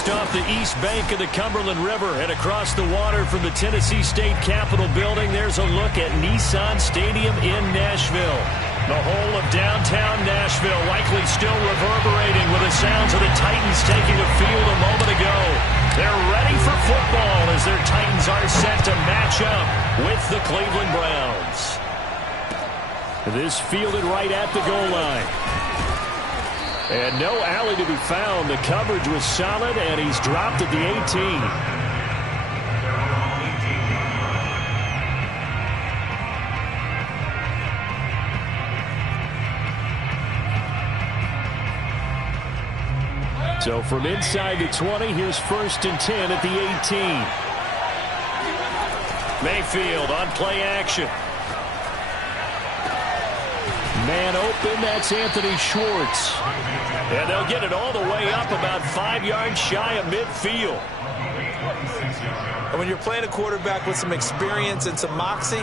Just off the east bank of the Cumberland River and across the water from the Tennessee State Capitol building, there's a look at Nissan Stadium in Nashville. The whole of downtown Nashville likely still reverberating with the sounds of the Titans taking the field a moment ago. They're ready for football as their Titans are set to match up with the Cleveland Browns. This fielded right at the goal line. And no alley to be found. The coverage was solid, and he's dropped at the 18. So from inside the 20, here's 1st and 10 at the 18. Mayfield on play action. Man open, that's Anthony Schwartz. And they'll get it all the way up about 5 yards shy of midfield. And when you're playing a quarterback with some experience and some moxie,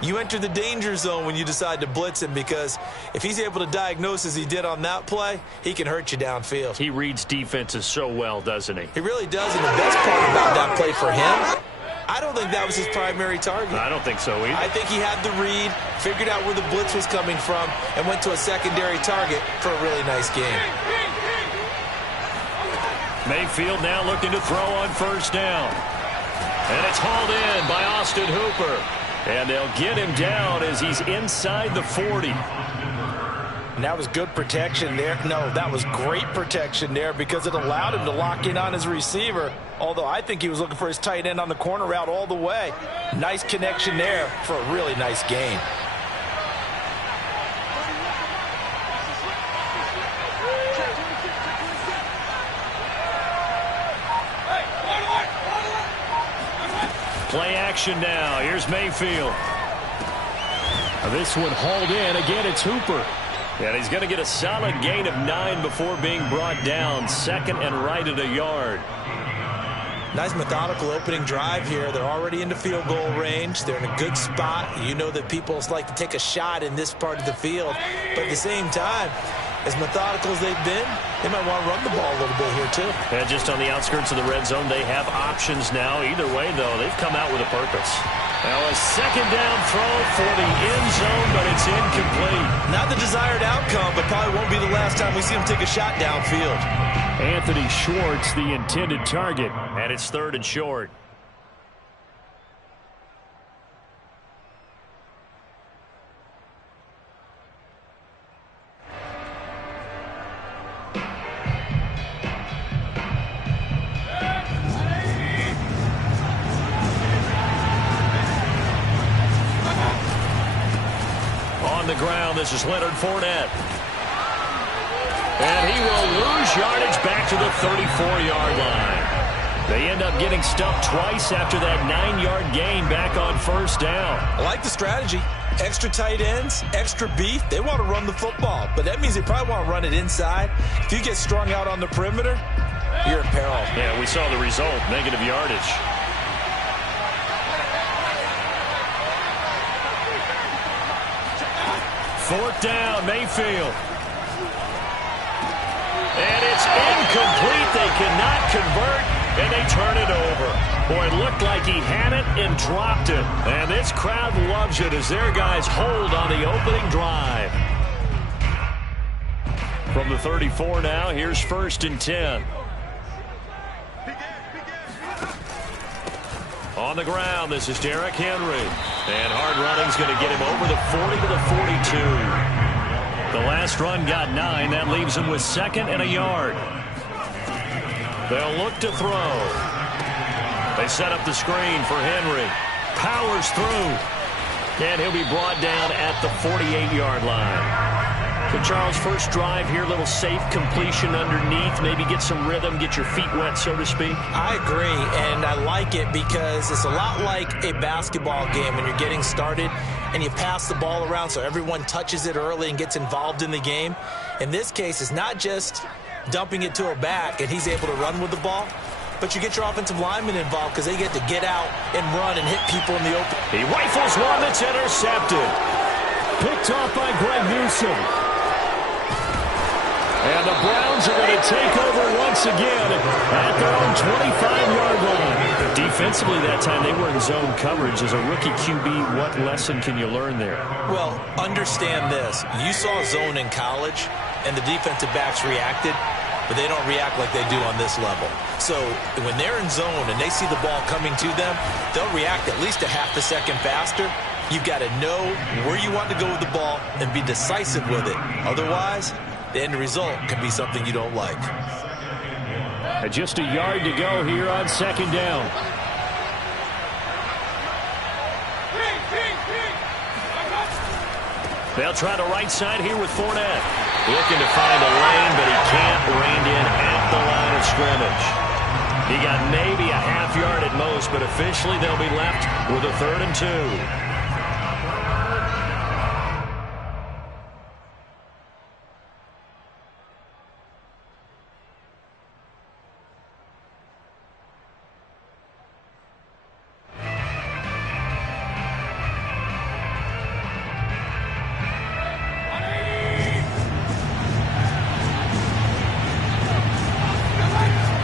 you enter the danger zone when you decide to blitz him, because if he's able to diagnose as he did on that play, he can hurt you downfield. He reads defenses so well, doesn't he? He really does, and the best part about that play for him, I don't think that was his primary target. I don't think so either. I think he had the read, figured out where the blitz was coming from, and went to a secondary target for a really nice game. Mayfield now looking to throw on 1st down. And it's hauled in by Austin Hooper. And they'll get him down as he's inside the 40. And that was good protection there. No, that was great protection there because it allowed him to lock in on his receiver. Although I think he was looking for his tight end on the corner route all the way. Nice connection there for a really nice gain. Play action now. Here's Mayfield. This one hauled in. Again, it's Hooper. And he's going to get a solid gain of 9 before being brought down. 2nd and right at a yard. Nice methodical opening drive here. They're already into field goal range. They're in a good spot. You know that people like to take a shot in this part of the field. But at the same time, as methodical as they've been, they might want to run the ball a little bit here too. And just on the outskirts of the red zone, they have options now. Either way, though, they've come out with a purpose. Now a 2nd down throw for the end zone, but it's incomplete. Not the desired outcome, but probably won't be the last time we see him take a shot downfield. Anthony Schwartz, the intended target, and it's 3rd and short. On the ground, this is Leonard Fournette. And he will lose yardage back to the 34-yard line. They end up getting stuffed twice after that 9-yard gain back on 1st down. I like the strategy. Extra tight ends, extra beef. They want to run the football, but that means they probably want to run it inside. If you get strung out on the perimeter, you're in peril. Yeah, we saw the result, negative yardage. Fourth down, Mayfield. And it's incomplete. They cannot convert, and they turn it over. Boy, it looked like he had it and dropped it. And this crowd loves it as their guys hold on the opening drive. From the 34 now, here's 1st and 10. On the ground, this is Derrick Henry. And hard running's going to get him over the 40 to the 42. The last run got 9. That leaves him with 2nd and a yard. They'll look to throw. They set up the screen for Henry. Powers through. And he'll be brought down at the 48-yard line. So, Charles, first drive here, little safe completion underneath. Maybe get some rhythm, get your feet wet, so to speak. I agree, and I like it because it's a lot like a basketball game when you're getting started and you pass the ball around so everyone touches it early and gets involved in the game. In this case, it's not just dumping it to a back and he's able to run with the ball, but you get your offensive linemen involved because they get to get out and run and hit people in the open. He rifles one that's intercepted. Picked off by Greg Newsome. And the Browns are going to take over once again at their own 25-yard line. Defensively that time, they were in zone coverage. As a rookie QB, what lesson can you learn there? Well, understand this. You saw zone in college, and the defensive backs reacted, but they don't react like they do on this level. So when they're in zone and they see the ball coming to them, they'll react at least a half a second faster. You've got to know where you want to go with the ball and be decisive with it. Otherwise, the end result can be something you don't like. Just a yard to go here on second down. They'll try the right side here with Fournette. Looking to find a lane, but he can't. Reined in at the line of scrimmage. He got maybe a half yard at most, but officially they'll be left with a 3rd and 2.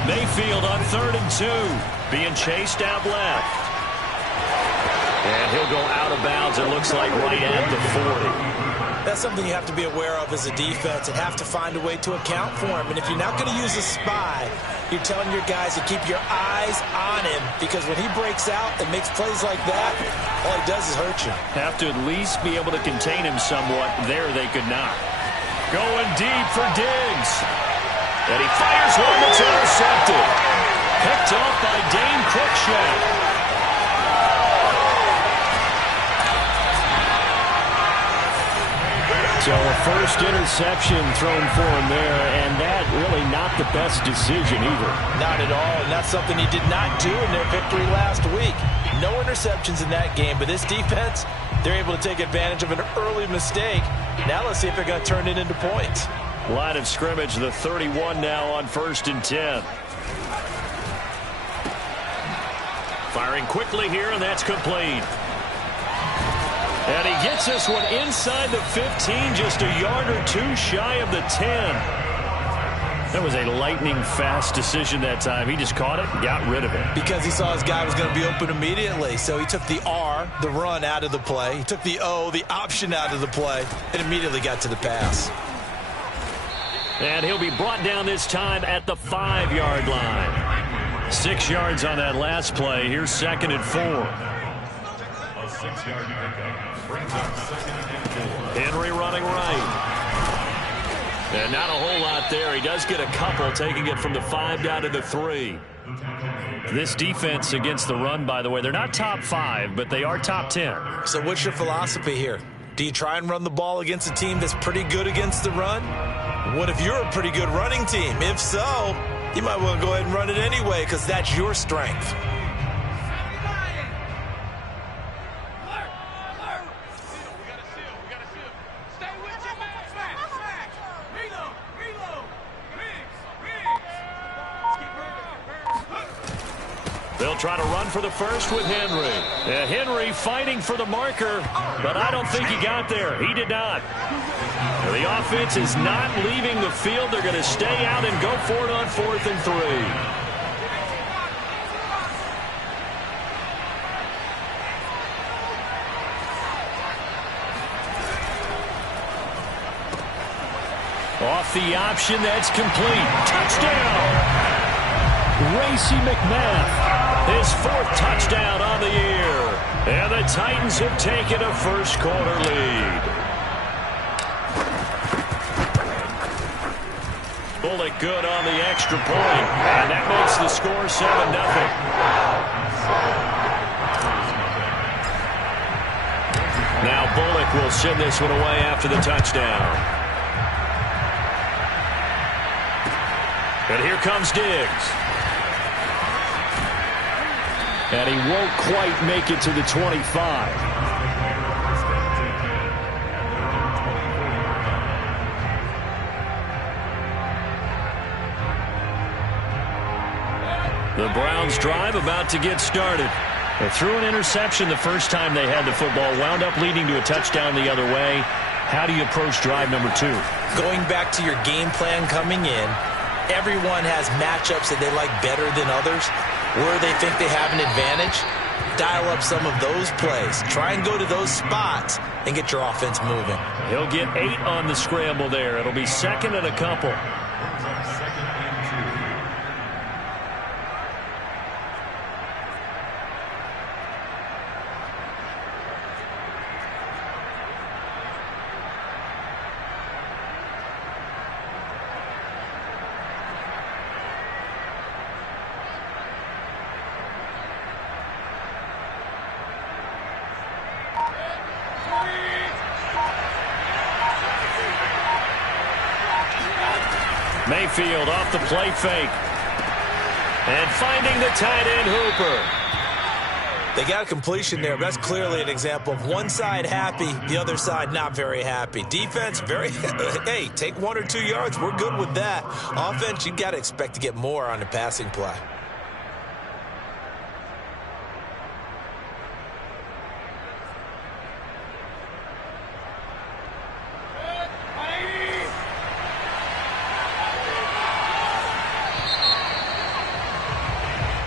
Mayfield on 3rd and 2, being chased out left. And he'll go out of bounds, it looks like, right at the 40. That's something you have to be aware of as a defense and have to find a way to account for him. And if you're not going to use a spy, you're telling your guys to keep your eyes on him, because when he breaks out and makes plays like that, all he does is hurt you. Have to at least be able to contain him somewhat. There they could not. Going deep for Diggs. And he fires one that's intercepted. Picked off by Dane Cruikshank. So a first interception thrown for him there, and that really not the best decision either. Not at all, and that's something he did not do in their victory last week. No interceptions in that game, but this defense, they're able to take advantage of an early mistake. Now let's see if they're going to turn it into points. Line of scrimmage, the 31 now on 1st and 10. Firing quickly here, and that's complete. And he gets this one inside the 15, just a yard or two shy of the 10. That was a lightning-fast decision that time. He just caught it and got rid of it. Because he saw his guy was going to be open immediately. So he took the R, the run, out of the play. He took the O, the option, out of the play, and immediately got to the pass. And he'll be brought down this time at the 5-yard line. 6 yards on that last play. Here's 2nd and 4. Henry running right. And not a whole lot there. He does get a couple, taking it from the 5 down to the 3. This defense against the run, by the way, they're not top 5, but they are top 10. So what's your philosophy here? Do you try and run the ball against a team that's pretty good against the run? What if you're a pretty good running team? If so, you might want to go ahead and run it anyway, because that's your strength. They'll try to run for the first with Henry. Henry fighting for the marker, but I don't think he got there. He did not. The offense is not leaving the field. They're going to stay out and go for it on 4th and 3. Off the option, that's complete. Touchdown! Racey McMath, his 4th touchdown on the year. And the Titans have taken a 1st quarter lead. Bullock good on the extra point, and that makes the score 7-0. Now Bullock will send this one away after the touchdown. And here comes Diggs. And he won't quite make it to the 25. The Browns drive about to get started. They threw an interception the first time they had the football, wound up leading to a touchdown the other way. How do you approach drive number 2? Going back to your game plan coming in, everyone has matchups that they like better than others, where they think they have an advantage. Dial up some of those plays. Try and go to those spots and get your offense moving. He'll get 8 on the scramble there. It'll be 2nd and a couple. Mayfield off the play fake. And finding the tight end Hooper. They got a completion there. That's clearly an example of one side happy, the other side not very happy. Defense, very, hey, take 1 or 2 yards. We're good with that. Offense, you got to expect to get more on the passing play.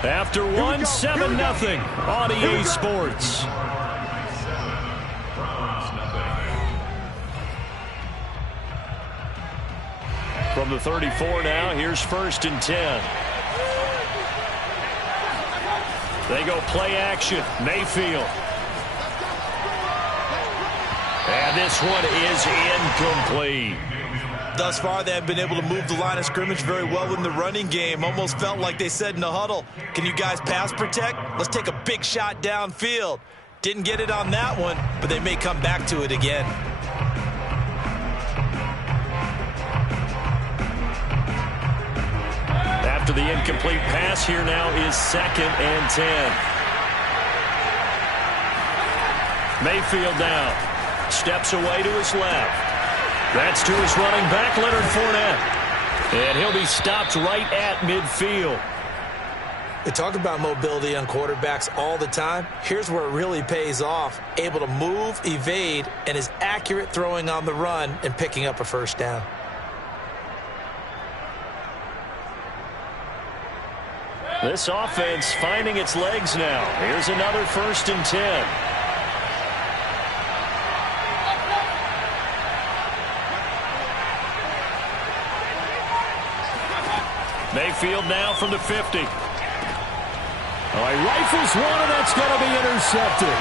After 1, 7-0 on EA Sports. From the 34 now, here's 1st and 10. They go play action. Mayfield. And this one is incomplete. Thus far, they have been able to move the line of scrimmage very well in the running game. Almost felt like they said in the huddle, can you guys pass protect? Let's take a big shot downfield. Didn't get it on that one, but they may come back to it again. After the incomplete pass, here now is 2nd and 10. Mayfield now steps away to his left. That's to his running back, Leonard Fournette. And he'll be stopped right at midfield. They talk about mobility on quarterbacks all the time. Here's where it really pays off. Able to move, evade, and is accurate throwing on the run and picking up a 1st down. This offense finding its legs now. Here's another 1st and 10. Mayfield now from the 50. Oh, he rifles one, and that's going to be intercepted.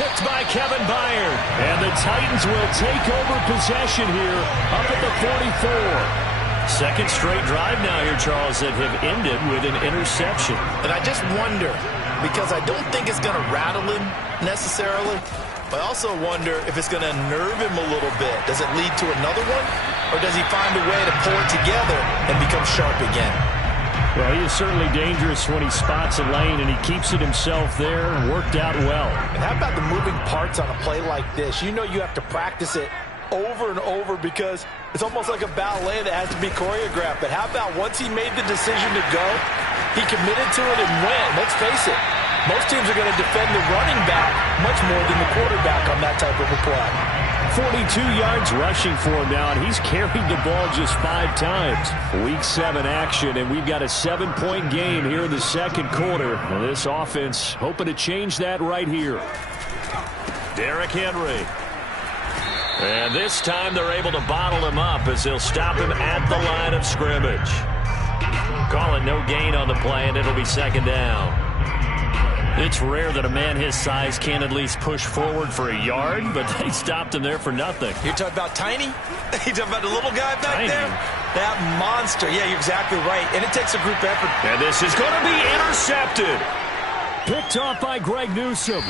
Picked by Kevin Byard. And the Titans will take over possession here up at the 44. Second straight drive now here, Charles, that have ended with an interception. And I just wonder, because I don't think it's going to rattle him necessarily, but I also wonder if it's going to nerve him a little bit. Does it lead to another one? Or does he find a way to pull it together and become sharp again? Well, he is certainly dangerous when he spots a lane, and he keeps it himself there and worked out well. And how about the moving parts on a play like this? You know you have to practice it over and over because it's almost like a ballet that has to be choreographed. But how about once he made the decision to go, he committed to it and went. Let's face it, most teams are going to defend the running back much more than the quarterback on that type of a play. 42 yards rushing for him now, and he's carried the ball just 5 times. Week 7 action, and we've got a 7-point game here in the second quarter. Now this offense hoping to change that right here. Derrick Henry. And this time they're able to bottle him up as they'll stop him at the line of scrimmage. Call it no gain on the play, and it'll be 2nd down. It's rare that a man his size can at least push forward for a yard, but they stopped him there for nothing. You're talking about Tiny? You're talking about the little guy back Tiny. there? That monster. Yeah, you're exactly right. And it takes a group effort. And this is going to be intercepted. Picked off by Greg Newsome.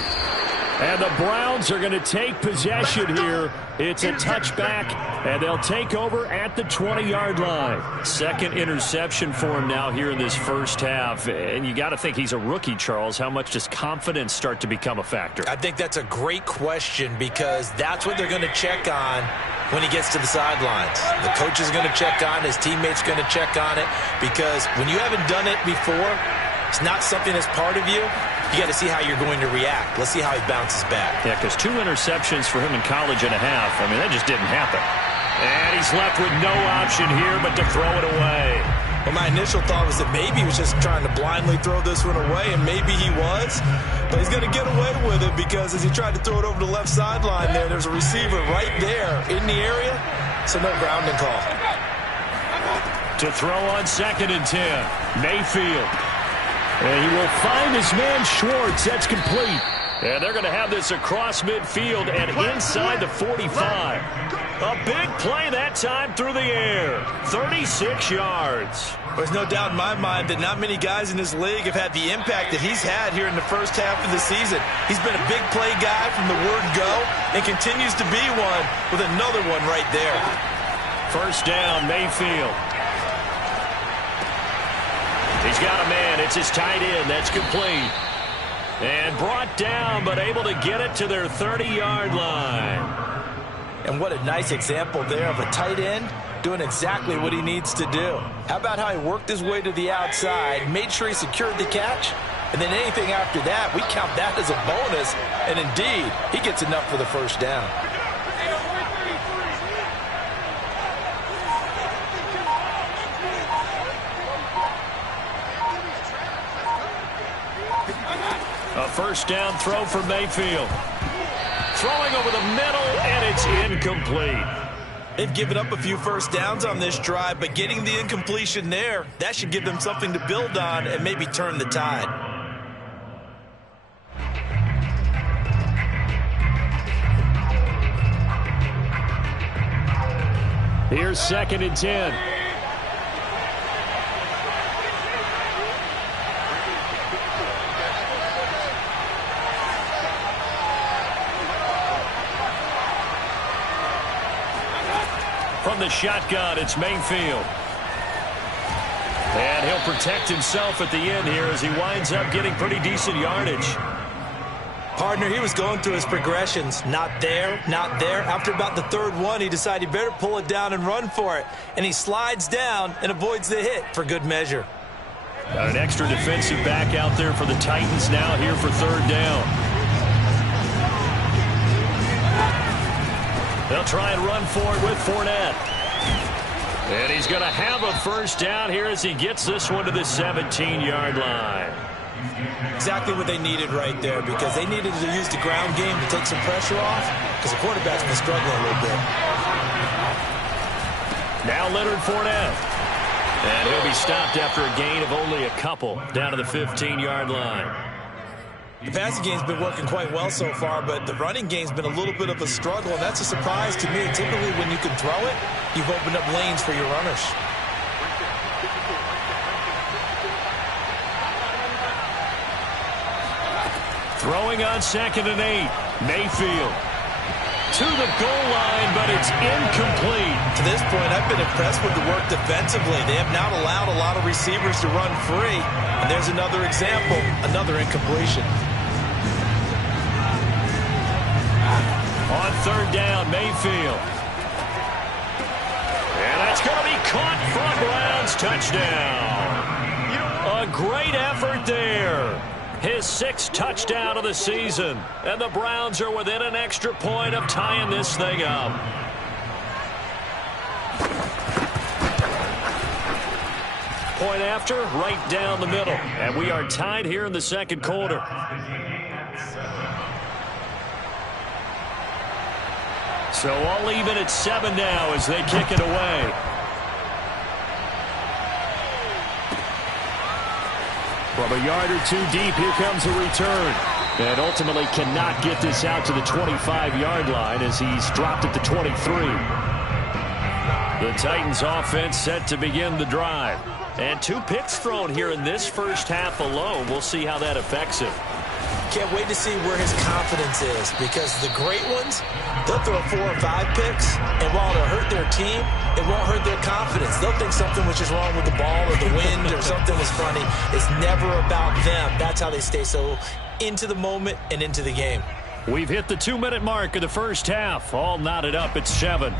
And the Browns are going to take possession here. It's a touchback, and they'll take over at the 20-yard line. Second interception for him now here in this first half. And you got to think he's a rookie, Charles. How much does confidence start to become a factor? I think that's a great question because that's what they're going to check on when he gets to the sidelines. The coach is going to check on it. His teammates going to check on it because when you haven't done it before, it's not something that's part of you. you got to see how you're going to react. Let's see how he bounces back. Yeah, because 2 interceptions for him in college and a half. I mean, that just didn't happen. And he's left with no option here but to throw it away. Well, my initial thought was that maybe he was just trying to blindly throw this one away, and maybe he was. But he's going to get away with it because as he tried to throw it over the left sideline there's a receiver right there in the area, so no grounding call. To throw on 2nd and 10, Mayfield. And he will find his man Schwartz. That's complete. And they're going to have this across midfield and inside the 45. A big play that time through the air. 36 yards. There's no doubt in my mind that not many guys in this league have had the impact that he's had here in the first half of the season. He's been a big play guy from the word go and continues to be one with another one right there. First down, Mayfield. He's got a man. It's his tight end. That's complete. And brought down, but able to get it to their 30-yard line. And what a nice example there of a tight end doing exactly what he needs to do. How about how he worked his way to the outside, made sure he secured the catch, and then anything after that, we count that as a bonus. And indeed, he gets enough for the first down. A first down throw for Mayfield. Throwing over the middle, and it's incomplete. They've given up a few first downs on this drive, but getting the incompletion there, that should give them something to build on and maybe turn the tide. Here's 2nd and 10. From the shotgun, it's Mayfield. And he'll protect himself at the end here as he winds up getting pretty decent yardage. Partner, he was going through his progressions. Not there, not there. After about the 3rd one, he decided he better pull it down and run for it. And he slides down and avoids the hit for good measure. Got an extra defensive back out there for the Titans now here for 3rd down. They'll try and run for it with Fournette. And he's going to have a first down here as he gets this one to the 17-yard line. Exactly what they needed right there, because they needed to use the ground game to take some pressure off, because the quarterback's been struggling a little bit. Now Leonard Fournette. And he'll be stopped after a gain of only a couple down to the 15-yard line. The passing game's been working quite well so far, but the running game's been a little bit of a struggle, and that's a surprise to me. Typically, when you can throw it, you've opened up lanes for your runners. Throwing on 2nd and 8. Mayfield to the goal line, but it's incomplete. To this point, I've been impressed with the work defensively. They have not allowed a lot of receivers to run free. And there's another example, another incompletion. On 3rd down, Mayfield. And that's going to be caught from Browns. Touchdown. A great effort there. His 6th touchdown of the season. And the Browns are within an extra point of tying this thing up. Point after, right down the middle. And we are tied here in the 2nd quarter. So all even at 7 now as they kick it away. From a yard or 2 deep, here comes a return. And ultimately cannot get this out to the 25-yard line as he's dropped at the 23. The Titans offense set to begin the drive. And 2 picks thrown here in this first half alone. We'll see how that affects him. Can't wait to see where his confidence is, because the great ones, they'll throw 4 or 5 picks, and while it'll hurt their team, it won't hurt their confidence. They'll think something was just wrong with the ball or the wind or something was funny. It's never about them. That's how they stay so into the moment and into the game. We've hit the 2-minute mark of the first half. All knotted up at 7.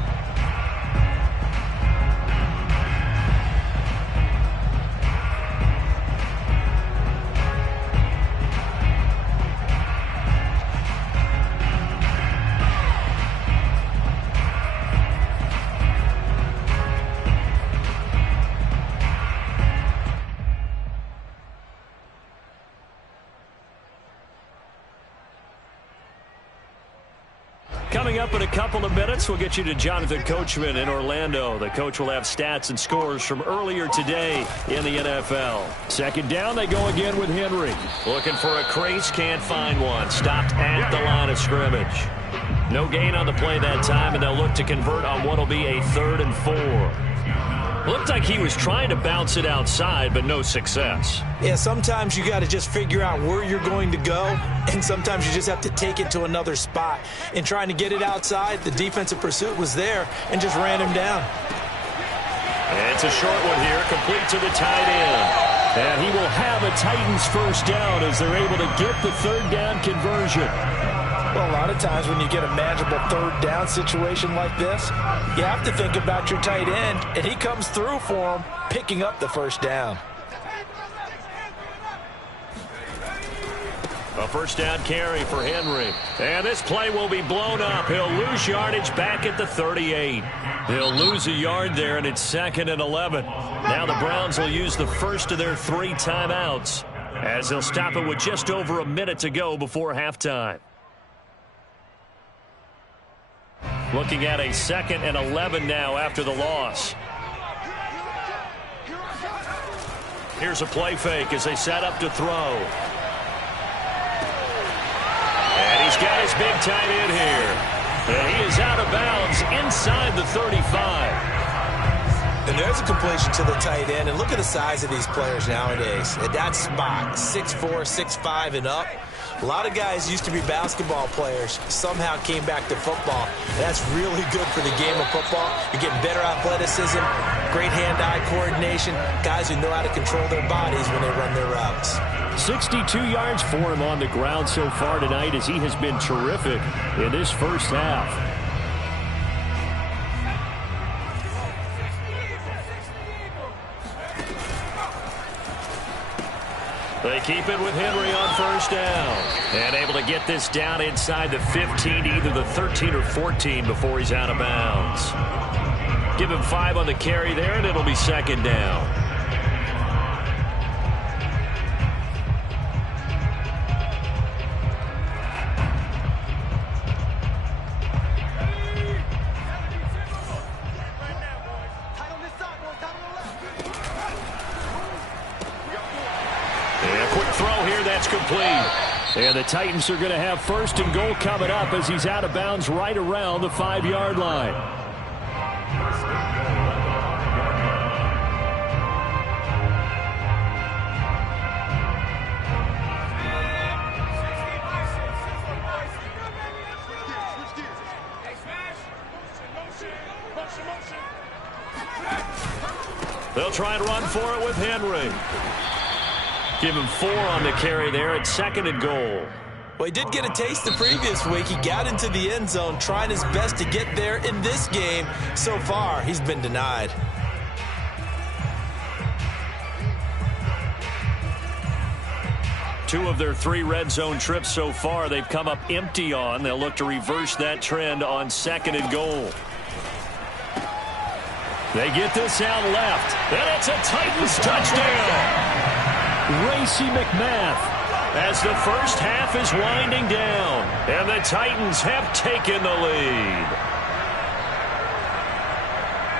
Coming up in a couple of minutes, we'll get you to Jonathan Coachman in Orlando. The coach will have stats and scores from earlier today in the NFL. Second down, they go again with Henry. Looking for a crease, can't find one. Stopped at the line of scrimmage. No gain on the play that time, and they'll look to convert on what will be a 3rd and 4. Looked like he was trying to bounce it outside, but no success. Yeah, sometimes you got to just figure out where you're going to go, and sometimes you just have to take it to another spot. In trying to get it outside, the defensive pursuit was there and just ran him down. It's a short one here, complete to the tight end. And he will have a Titans first down as they're able to get the 3rd down conversion. Well, a lot of times when you get a manageable 3rd down situation like this, you have to think about your tight end, and he comes through for him, picking up the 1st down. A 1st down carry for Henry. And this play will be blown up. He'll lose yardage back at the 38. He'll lose a yard there, and it's 2nd and 11. Now the Browns will use the first of their 3 timeouts as they'll stop it with just over a minute to go before halftime. Looking at a 2nd and 11 now after the loss. Here's a play fake as they set up to throw. And he's got his big tight end here. And he is out of bounds inside the 35. And there's a completion to the tight end. And look at the size of these players nowadays. At that spot, 6'4", 6'5", and up. A lot of guys used to be basketball players, somehow came back to football. And that's really good for the game of football. You're getting better athleticism, great hand-eye coordination, guys who know how to control their bodies when they run their routes. 62 yards for him on the ground so far tonight as he has been terrific in this first half. They keep it with Henry on 1st down. And able to get this down inside the 15, either the 13 or 14 before he's out of bounds. Give him 5 on the carry there, and it'll be 2nd down. Complete. And the Titans are going to have 1st and goal coming up as he's out of bounds right around the 5-yard line. They'll try and run for it with Henry. Give him 4 on the carry there at 2nd and goal. Well, he did get a taste the previous week. He got into the end zone, trying his best to get there in this game. So far, he's been denied. Two of their 3 red zone trips so far, they've come up empty on. They'll look to reverse that trend on 2nd and goal. They get this out left, and it's a Titans touchdown. Racey McMath as the first half is winding down, and the Titans have taken the lead.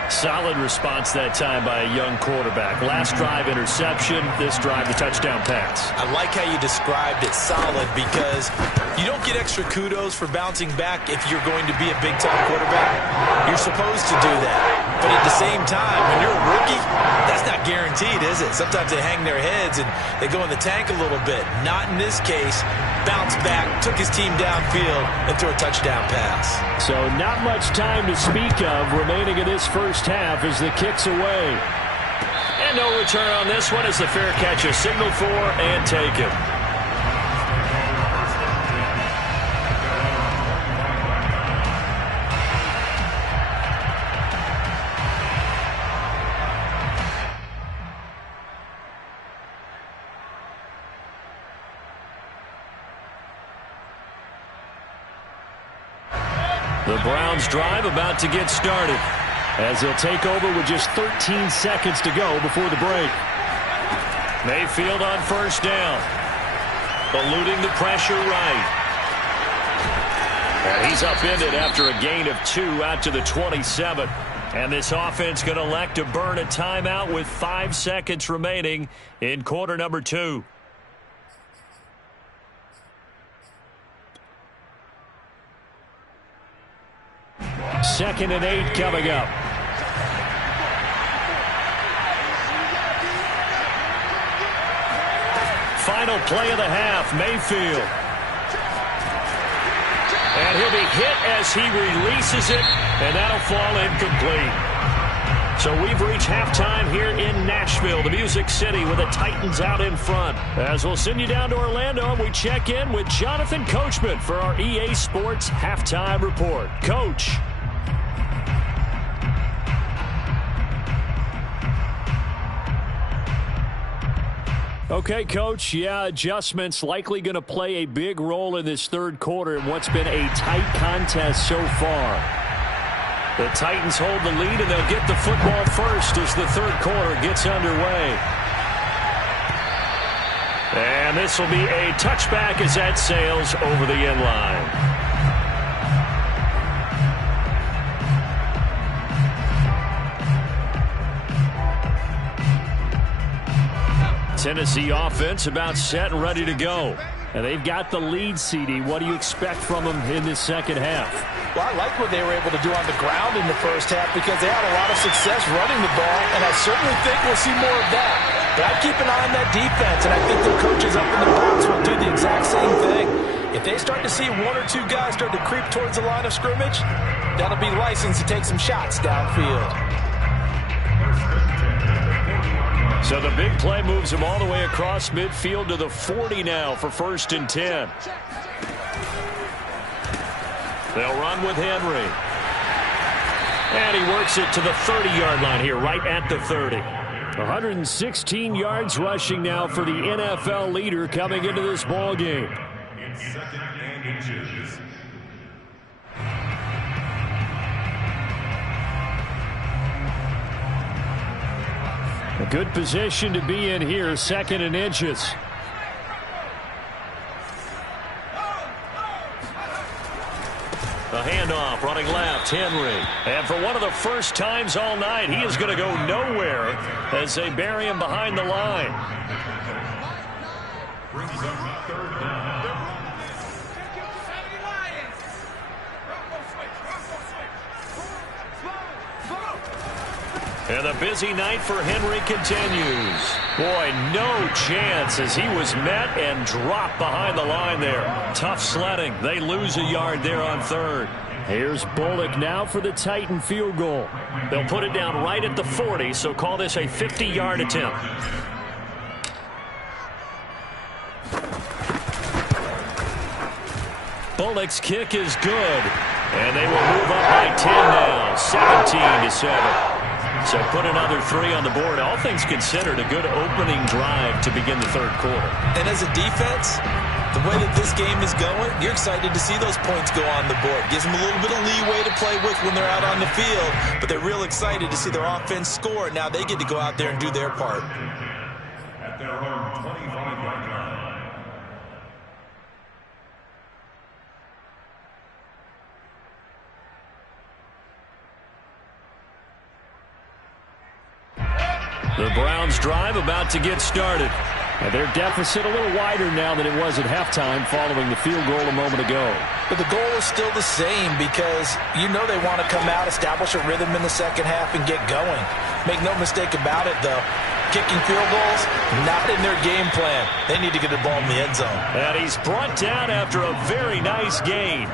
Solid response that time by a young quarterback. Last drive interception, this drive the touchdown pass. I like how you described it, solid, because you don't get extra kudos for bouncing back if you're going to be a big-time quarterback. You're supposed to do that. But at the same time, when you're a rookie, that's not guaranteed, is it? Sometimes they hang their heads and they go in the tank a little bit. Not in this case. Bounced back, took his team downfield, and threw a touchdown pass. So not much time to speak of remaining in this first half as the kick's away. And no return on this one as the fair catch is signaled for and taken. The Browns drive about to get started as they'll take over with just 13 seconds to go before the break. Mayfield on 1st down. Eluding the pressure right. And he's upended after a gain of 2 out to the 27. And this offense going to elect to burn a timeout with 5 seconds remaining in quarter number 2. Second and 8 coming up. Final play of the half, Mayfield. And he'll be hit as he releases it, and that'll fall incomplete. So we've reached halftime here in Nashville, the Music City, with the Titans out in front. As we'll send you down to Orlando, we check in with Jonathan Coachman for our EA Sports Halftime Report. Coach. Okay, Coach, adjustments likely going to play a big role in this third quarter in what's been a tight contest so far. The Titans hold the lead, and they'll get the football first as the third quarter gets underway. And this will be a touchback as that sails over the end line. Tennessee offense about set and ready to go. And they've got the lead, CD. What do you expect from them in this second half? Well, I like what they were able to do on the ground in the first half because they had a lot of success running the ball, and I certainly think we'll see more of that. But I'd keep an eye on that defense, and I think their coaches up in the box will do the exact same thing. If they start to see 1 or 2 guys start to creep towards the line of scrimmage, that'll be licensed to take some shots downfield. So the big play moves him all the way across midfield to the 40 now for 1st and 10. They'll run with Henry. And he works it to the 30-yard line here, right at the 30. 116 yards rushing now for the NFL leader coming into this ball game. In second and inches. A good position to be in here, 2nd and inches. The handoff, running left, Henry. And for one of the first times all night, he is going to go nowhere as they bury him behind the line. Brings up third down. And the busy night for Henry continues. Boy, no chance as he was met and dropped behind the line there. Tough sledding. They lose a yard there on 3rd. Here's Bullock now for the Titan field goal. They'll put it down right at the 40, so call this a 50-yard attempt. Bullock's kick is good. And they will move up by 10 now, 17-7. So put another 3 on the board. All things considered, a good opening drive to begin the third quarter. And as a defense, the way that this game is going, you're excited to see those points go on the board. Gives them a little bit of leeway to play with when they're out on the field, but they're real excited to see their offense score. Now they get to go out there and do their part. At their own 25-yard line. The Browns drive about to get started. And their deficit a little wider now than it was at halftime following the field goal a moment ago. But the goal is still the same because you know they want to come out, establish a rhythm in the second half, and get going. Make no mistake about it, though. Kicking field goals, not in their game plan. They need to get the ball in the end zone. And he's brought down after a very nice gain.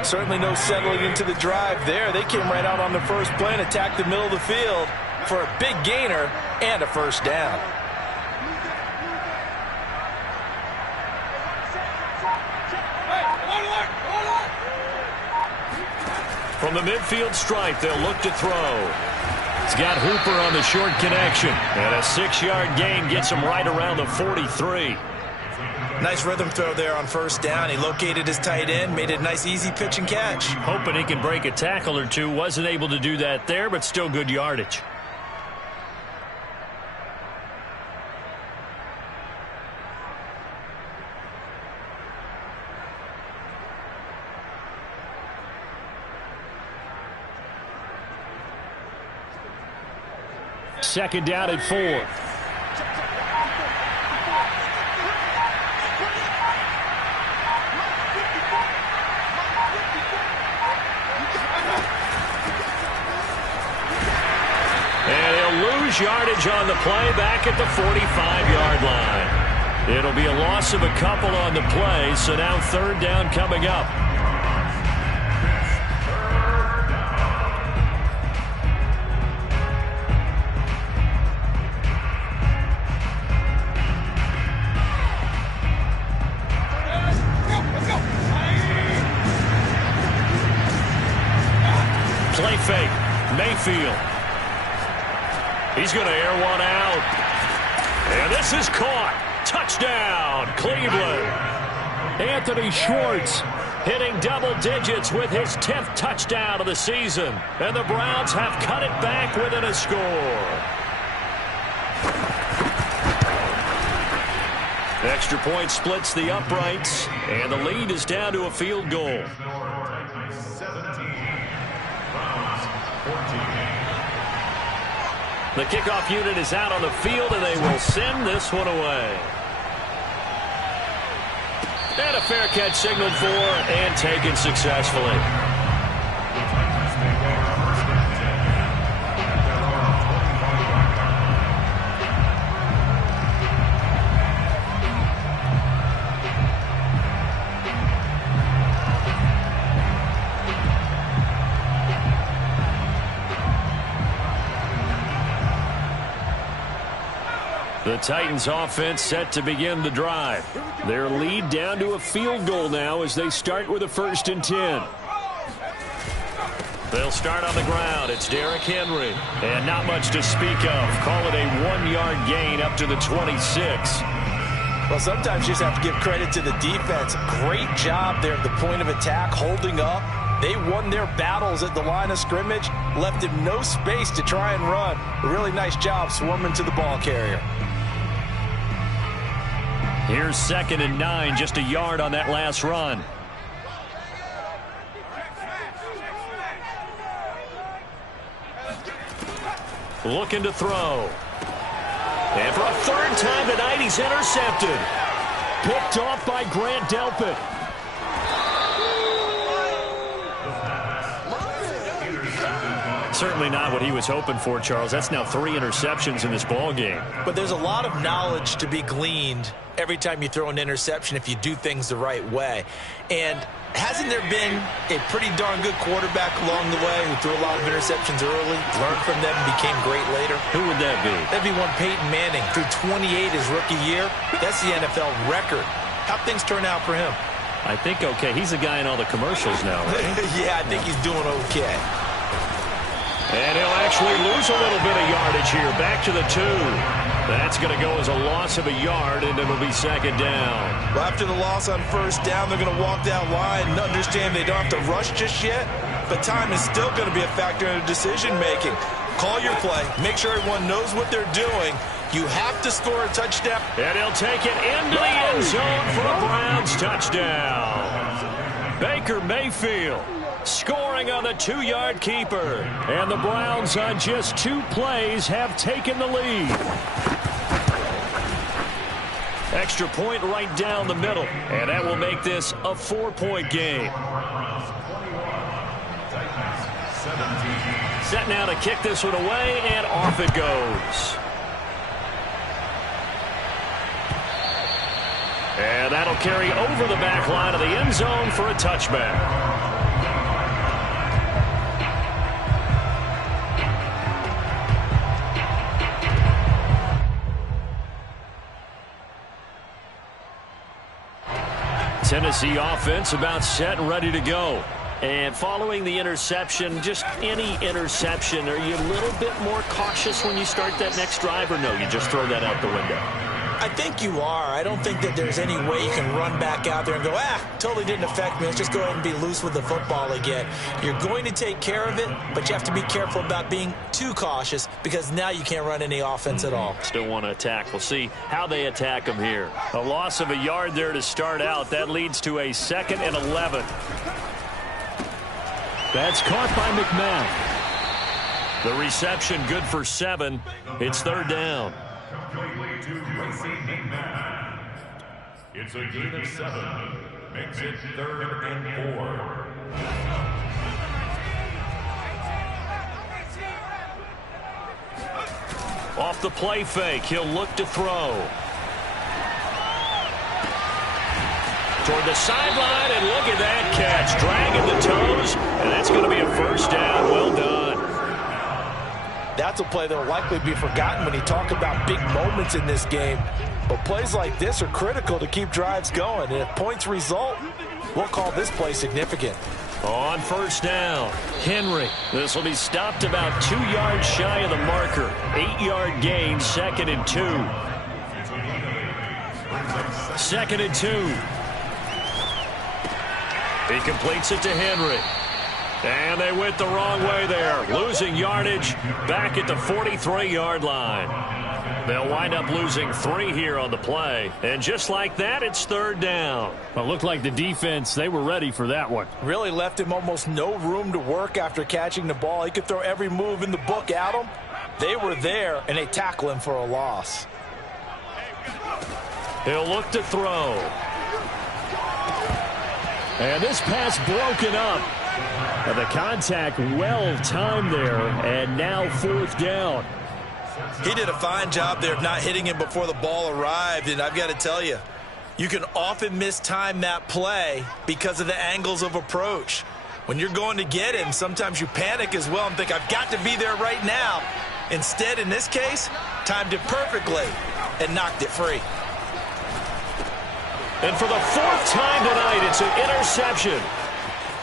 Certainly no settling into the drive there. They came right out on the first play and attacked the middle of the field for a big gainer and a first down. From the midfield stripe, they'll look to throw. He's got Hooper on the short connection. And a 6-yard gain gets him right around the 43. Nice rhythm throw there on first down. He located his tight end, made it a nice easy pitch and catch. Hoping he can break a tackle or two. Wasn't able to do that there, but still good yardage. second down and 4. And he'll lose yardage on the play back at the 45-yard line. It'll be a loss of a couple on the play, so now third down coming up. Play fake. Mayfield. He's going to air one out. And this is caught. Touchdown, Cleveland. Anthony Schwartz hitting double digits with his 10th touchdown of the season. And the Browns have cut it back within a score. Extra point splits the uprights. And the lead is down to a field goal. The kickoff unit is out on the field, and they will send this one away. And a fair catch signaled for and taken successfully. The Titans offense set to begin the drive. Their lead down to a field goal now as they start with a 1st and 10. They'll start on the ground. It's Derrick Henry. And not much to speak of. Call it a 1-yard gain up to the 26. Well, sometimes you just have to give credit to the defense. Great job there at the point of attack, holding up. They won their battles at the line of scrimmage, left him no space to try and run. A really nice job swarming to the ball carrier. Here's 2nd and 9, just a yard on that last run. Looking to throw. And for a 3rd time tonight, he's intercepted. Picked off by Grant Delpit. Certainly not what he was hoping for, Charles. That's now 3 interceptions in this ball game. But there's a lot of knowledge to be gleaned every time you throw an interception if you do things the right way. And hasn't there been a pretty darn good quarterback along the way who threw a lot of interceptions early, learned from them, and became great later? Who would that be? That'd be one Peyton Manning. Threw 28 his rookie year. That's the NFL record. How'd things turn out for him? I think okay. He's the guy in all the commercials now, right? Yeah, I think he's doing okay. And he'll actually lose a little bit of yardage here. Back to the 2. That's going to go as a loss of a yard, and it'll be 2nd down. Well, after the loss on 1st down, they're going to walk that line and understand they don't have to rush just yet. But time is still going to be a factor in decision-making. Call your play. Make sure everyone knows what they're doing. You have to score a touchdown. And he'll take it into the end zone for a Browns touchdown. Baker Mayfield scoring on the 2-yard keeper. And the Browns on just 2 plays have taken the lead. Extra point right down the middle. And that will make this a 4-point game. Set now to kick this one away, and off it goes. And that'll carry over the back line of the end zone for a touchback. Tennessee offense about set and ready to go. And following the interception, just any interception, are you a little bit more cautious when you start that next drive, or no, you just throw that out the window? I think you are. I don't think that there's any way you can run back out there and go, totally didn't affect me. Let's just go ahead and be loose with the football again. You're going to take care of it, but you have to be careful about being too cautious because now you can't run any offense at all. Still want to attack. We'll see how they attack them here. A loss of a yard there to start out. That leads to a 2nd and 11. That's caught by McMahon. The reception good for 7. It's third down. Completely to Racing McMahon. It's a gain of 7. Makes it 3rd and 4. Off the play fake, he'll look to throw. Toward the sideline, and look at that catch. Dragging the toes, and that's going to be a first down. Well done. That's a play that will likely be forgotten when you talk about big moments in this game. But plays like this are critical to keep drives going. And if points result, we'll call this play significant. On first down, Henry. This will be stopped about 2 yards shy of the marker. 8-yard gain, 2nd and 2. 2nd and 2. He completes it to Henry. And they went the wrong way there. Losing yardage back at the 43-yard line. They'll wind up losing 3 here on the play. And just like that, it's third down. Well, it looked like the defense, they were ready for that one. Really left him almost no room to work after catching the ball. He could throw every move in the book at him. They were there, and they tackle him for a loss. He'll look to throw. And this pass broken up. And the contact well timed there, and now 4th down. He did a fine job there of not hitting him before the ball arrived, and I've got to tell you, you can often mistime that play because of the angles of approach. When you're going to get him, sometimes you panic as well and think, I've got to be there right now. Instead, in this case, timed it perfectly and knocked it free. And for the 4th time tonight, it's an interception.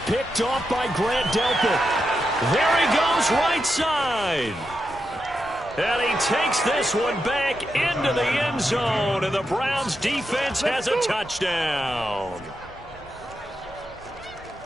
Picked off by Grant Delpit. There he goes, right side. And he takes this one back into the end zone, and the Browns defense has a touchdown.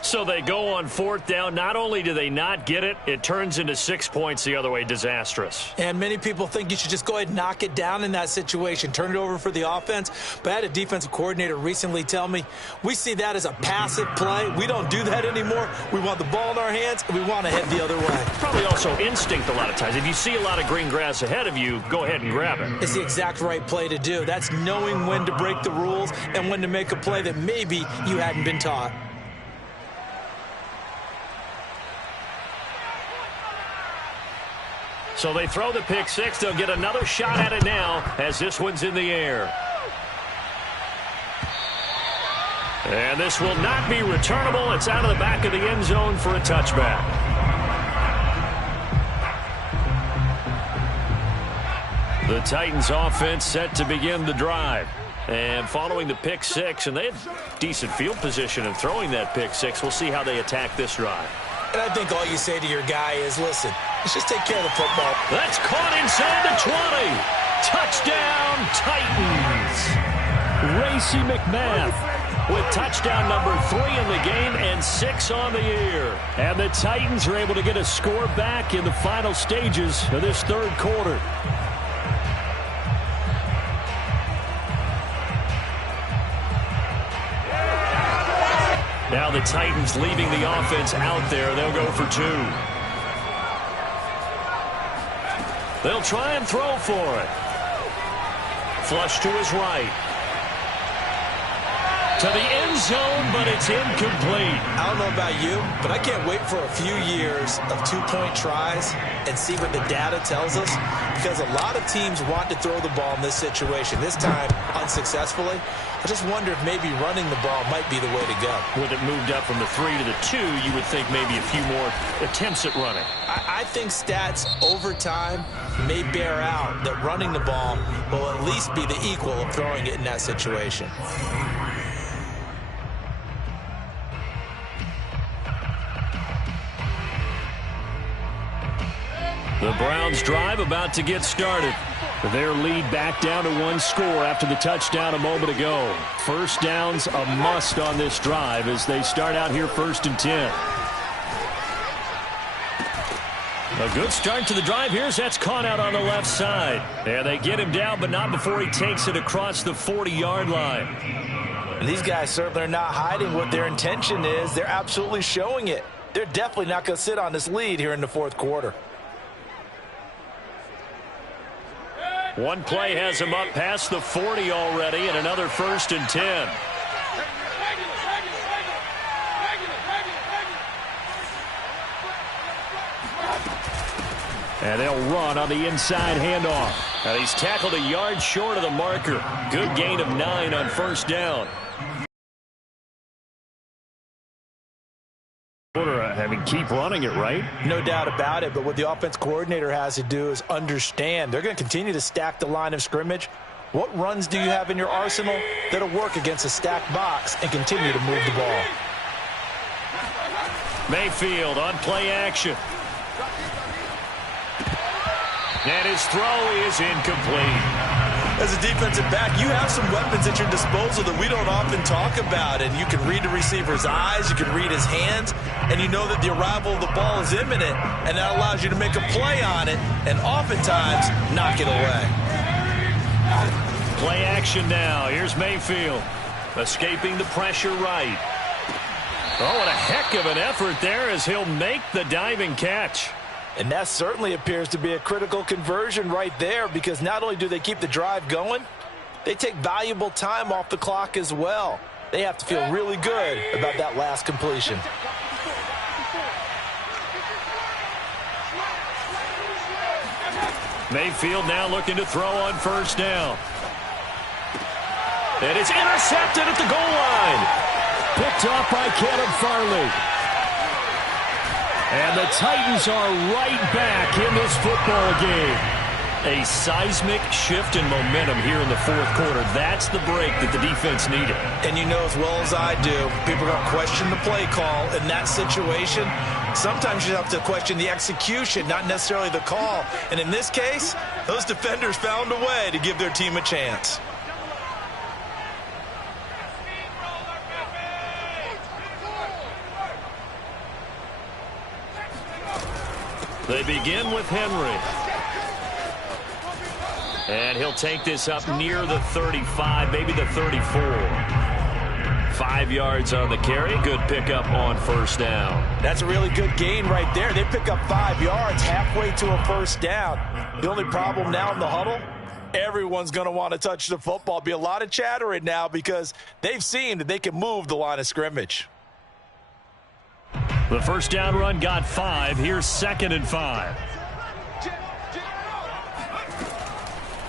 So they go on 4th down. Not only do they not get it, it turns into 6 points the other way. Disastrous. And many people think you should just go ahead and knock it down in that situation. Turn it over for the offense. But I had a defensive coordinator recently tell me, we see that as a passive play. We don't do that anymore. We want the ball in our hands, and we want to head the other way. Probably also instinct a lot of times. If you see a lot of green grass ahead of you, go ahead and grab it. It's the exact right play to do. That's knowing when to break the rules and when to make a play that maybe you hadn't been taught. So they throw the pick six. They'll get another shot at it now as this one's in the air. And this will not be returnable. It's out of the back of the end zone for a touchback. The Titans offense set to begin the drive. And following the pick six, and they had decent field position in throwing that pick six. We'll see how they attack this drive. And I think all you say to your guy is, listen, let's just take care of the football. That's caught inside the 20. Touchdown, Titans. Racey McMath with touchdown number 3 in the game and 6 on the year. And the Titans are able to get a score back in the final stages of this third quarter. Now the Titans leaving the offense out there. They'll go for 2. They'll try and throw for it. Flush to his right. To the end zone, but it's incomplete. I don't know about you, but I can't wait for a few years of two-point tries and see what the data tells us, because a lot of teams want to throw the ball in this situation. This time, unsuccessfully. I just wonder if maybe running the ball might be the way to go. With it moved up from the 3 to the 2, you would think maybe a few more attempts at running. I think stats over time may bear out that running the ball will at least be the equal of throwing it in that situation. The Browns drive about to get started. Their lead back down to 1 score after the touchdown a moment ago. First down's a must on this drive as they start out here 1st and 10. A good start to the drive. Here's that's caught out on the left side. And they get him down, but not before he takes it across the 40-yard line. And these guys certainly are not hiding what their intention is. They're absolutely showing it. They're definitely not going to sit on this lead here in the 4th quarter. One play has him up past the 40 already, and another 1st and 10. And they'll run on the inside handoff. And he's tackled a yard short of the marker. Good gain of 9 on 1st down. Keep running it, right? No doubt about it, but what the offense coordinator has to do is understand they're going to continue to stack the line of scrimmage. What runs do you have in your arsenal that'll work against a stacked box and continue to move the ball? Mayfield on play action. And his throw is incomplete. As a defensive back, you have some weapons at your disposal that we don't often talk about, and you can read the receiver's eyes, you can read his hands, and you know that the arrival of the ball is imminent, and that allows you to make a play on it and oftentimes knock it away. Play action now. Here's Mayfield escaping the pressure right. Oh, what a heck of an effort there as he'll make the diving catch. And that certainly appears to be a critical conversion right there, because not only do they keep the drive going, they take valuable time off the clock as well. They have to feel really good about that last completion. Mayfield now looking to throw on 1st down. And it's intercepted at the goal line. Picked off by Caleb Farley. And the Titans are right back in this football game. A seismic shift in momentum here in the 4th quarter. That's the break that the defense needed. And you know as well as I do, people are going to question the play call in that situation. Sometimes you have to question the execution, not necessarily the call. And in this case, those defenders found a way to give their team a chance. They begin with Henry. And he'll take this up near the 35, maybe the 34. 5 yards on the carry. Good pickup on 1st down. That's a really good gain right there. They pick up 5 yards halfway to a 1st down. The only problem now in the huddle, everyone's going to want to touch the football. Be a lot of chattering now because they've seen that they can move the line of scrimmage. The 1st down run got 5. Here's 2nd and 5.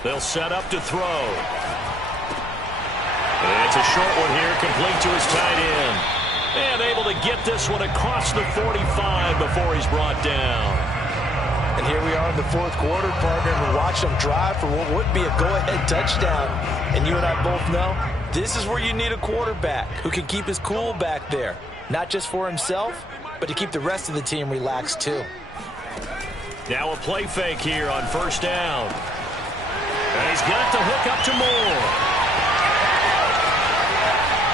They'll set up to throw. And it's a short one here, complete to his tight end. And able to get this one across the 45 before he's brought down. And here we are in the 4th quarter, partner, and we watch them drive for what would be a go-ahead touchdown. And you and I both know this is where you need a quarterback who can keep his cool back there. Not just for himself, but to keep the rest of the team relaxed too. Now a play fake here on 1st down. And he's got the hook up to Moore.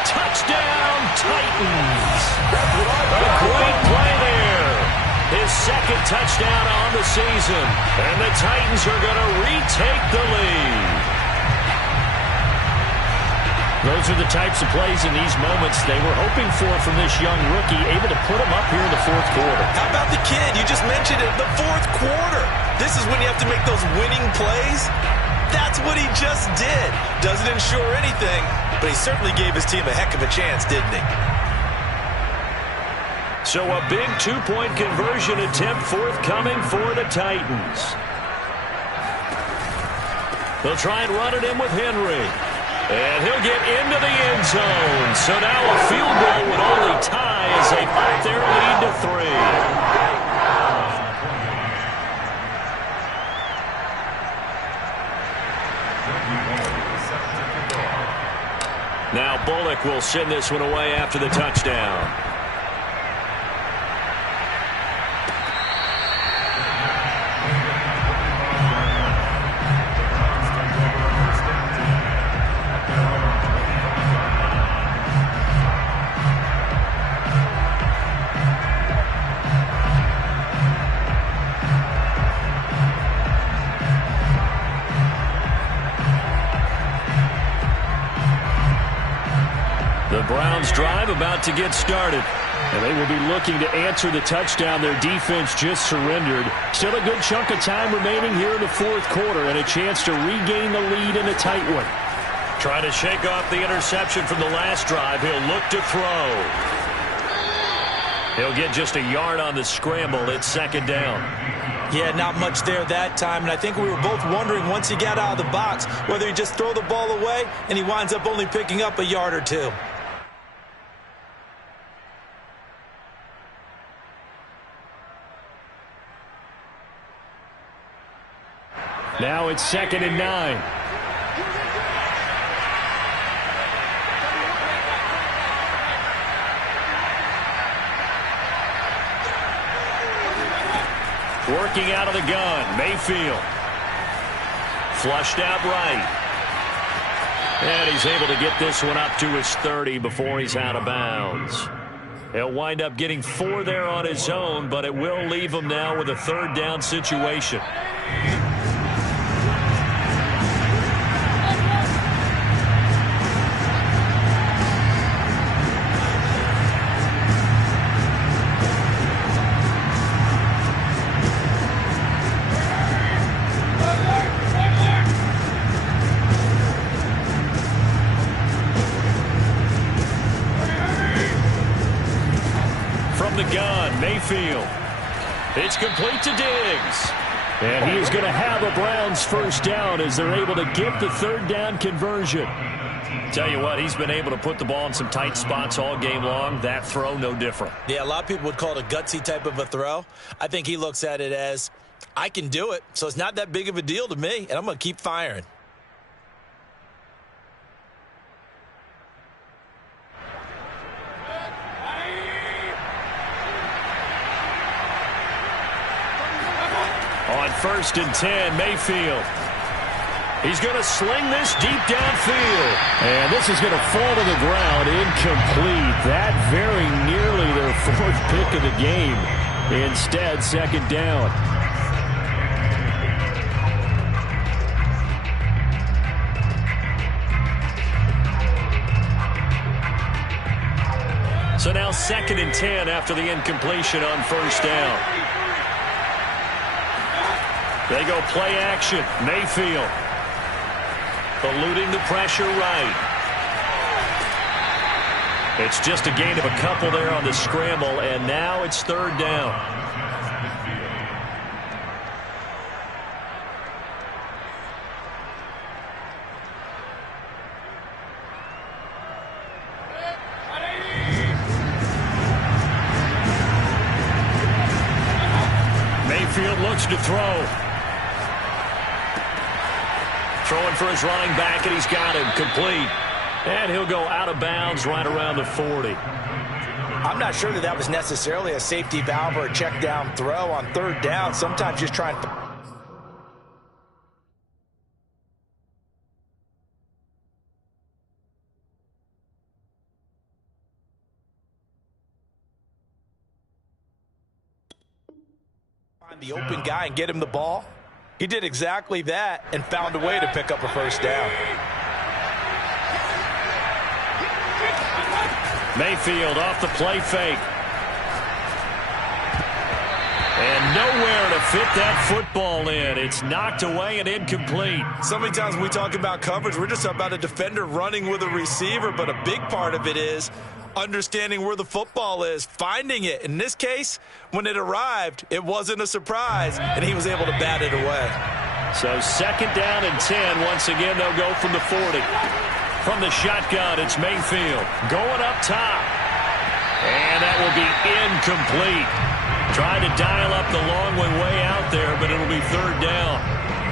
Touchdown, Titans. A great play there. His 2nd touchdown on the season. And the Titans are going to retake the lead. Those are the types of plays in these moments they were hoping for from this young rookie, able to put him up here in the 4th quarter. How about the kid? You just mentioned it, the 4th quarter. This is when you have to make those winning plays. That's what he just did. Doesn't ensure anything, but he certainly gave his team a heck of a chance, didn't he? So a big 2-point conversion attempt forthcoming for the Titans. They'll try and run it in with Henry. And he'll get into the end zone. So now a field goal would only tie as they up their lead to 3. Now Bullock will send this one away after the touchdown. Browns drive about to get started. And they will be looking to answer the touchdown their defense just surrendered. Still a good chunk of time remaining here in the fourth quarter and a chance to regain the lead in a tight one. Trying to shake off the interception from the last drive. He'll look to throw. He'll get just a yard on the scramble. It's second down. Yeah, not much there that time, and I think we were both wondering once he got out of the box whether he just throw the ball away and he winds up only picking up a yard or two. Now it's 2nd and 9. Working out of the gun, Mayfield. Flushed out right. And he's able to get this one up to his 30 before he's out of bounds. He'll wind up getting 4 there on his own, but it will leave him now with a third down situation. Mayfield. It's complete to Diggs. And he is going to have a Browns first down as they're able to get the third down conversion. Tell you what, he's been able to put the ball in some tight spots all game long. That throw, no different. Yeah, a lot of people would call it a gutsy type of a throw. I think he looks at it as, I can do it, so it's not that big of a deal to me, and I'm going to keep firing. On 1st and 10, Mayfield. He's going to sling this deep downfield. And this is going to fall to the ground, incomplete. That very nearly their 4th pick of the game. Instead, second down. So now 2nd and 10 after the incompletion on first down. They go play action. Mayfield eluding the pressure right. It's just a gain of a couple there on the scramble, and now it's third down. Mayfield looks to throw. Throwing for his running back, and he's got him complete. And he'll go out of bounds right around the 40. I'm not sure that was necessarily a safety valve or a check down throw on third down. Sometimes just trying to find the open guy and get him the ball. He did exactly that and found a way to pick up a first down. Mayfield off the play fake. And nowhere to fit that football in. It's knocked away and incomplete. So many times when we talk about coverage, we're just about a defender running with a receiver, but a big part of it is understanding where the football is, finding it. In this case, when it arrived, it wasn't a surprise, and he was able to bat it away. So second down and 10. Once again, they'll go from the 40. From the shotgun, it's Mayfield going up top. And that will be incomplete. Trying to dial up the long way out there, but it'll be third down.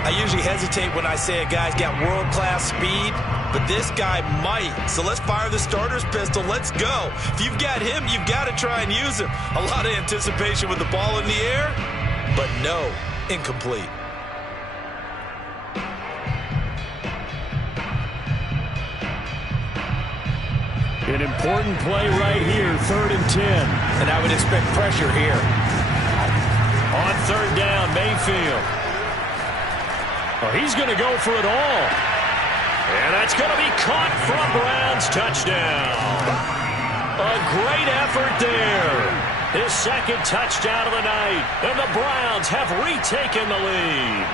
I usually hesitate when I say a guy's got world-class speed, but this guy might. So let's fire the starter's pistol. Let's go. If you've got him, you've got to try and use him. A lot of anticipation with the ball in the air, but no, incomplete. An important play right here, 3rd and 10. And I would expect pressure here. On third down, Mayfield. Oh, he's going to go for it all. And that's going to be caught from Browns. Touchdown. A great effort there. His second touchdown of the night. And the Browns have retaken the lead.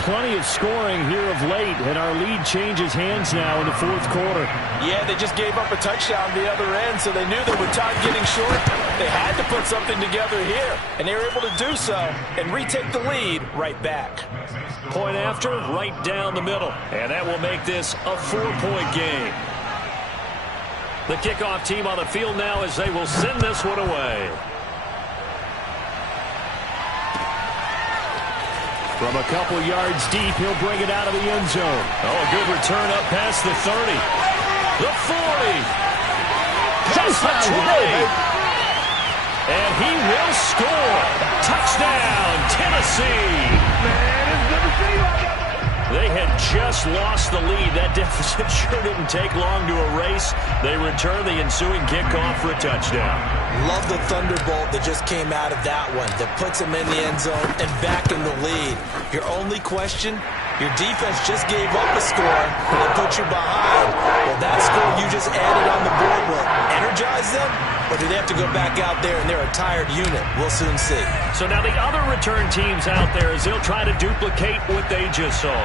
Plenty of scoring here of late, and our lead changes hands now in the fourth quarter. Yeah, they just gave up a touchdown the other end, so they knew that with time getting short, they had to put something together here, and they were able to do so and retake the lead right back. Point after, right down the middle, and that will make this a 4-point game. The kickoff team on the field now as they will send this one away. From a couple yards deep, he'll bring it out of the end zone. Oh, a good return up past the 30. The 40. Past the 20. And he will score. Touchdown, Tennessee. Man, it's good to see you. They had just lost the lead. That deficit sure didn't take long to erase. They return the ensuing kickoff for a touchdown. Love the thunderbolt that just came out of that one that puts them in the end zone and back in the lead. Your only question, your defense just gave up a score and they put you behind. Well, that score you just added on the board will energize them, or do they have to go back out there and they're a tired unit? We'll soon see. So now the other return teams out there as they'll try to duplicate what they just saw.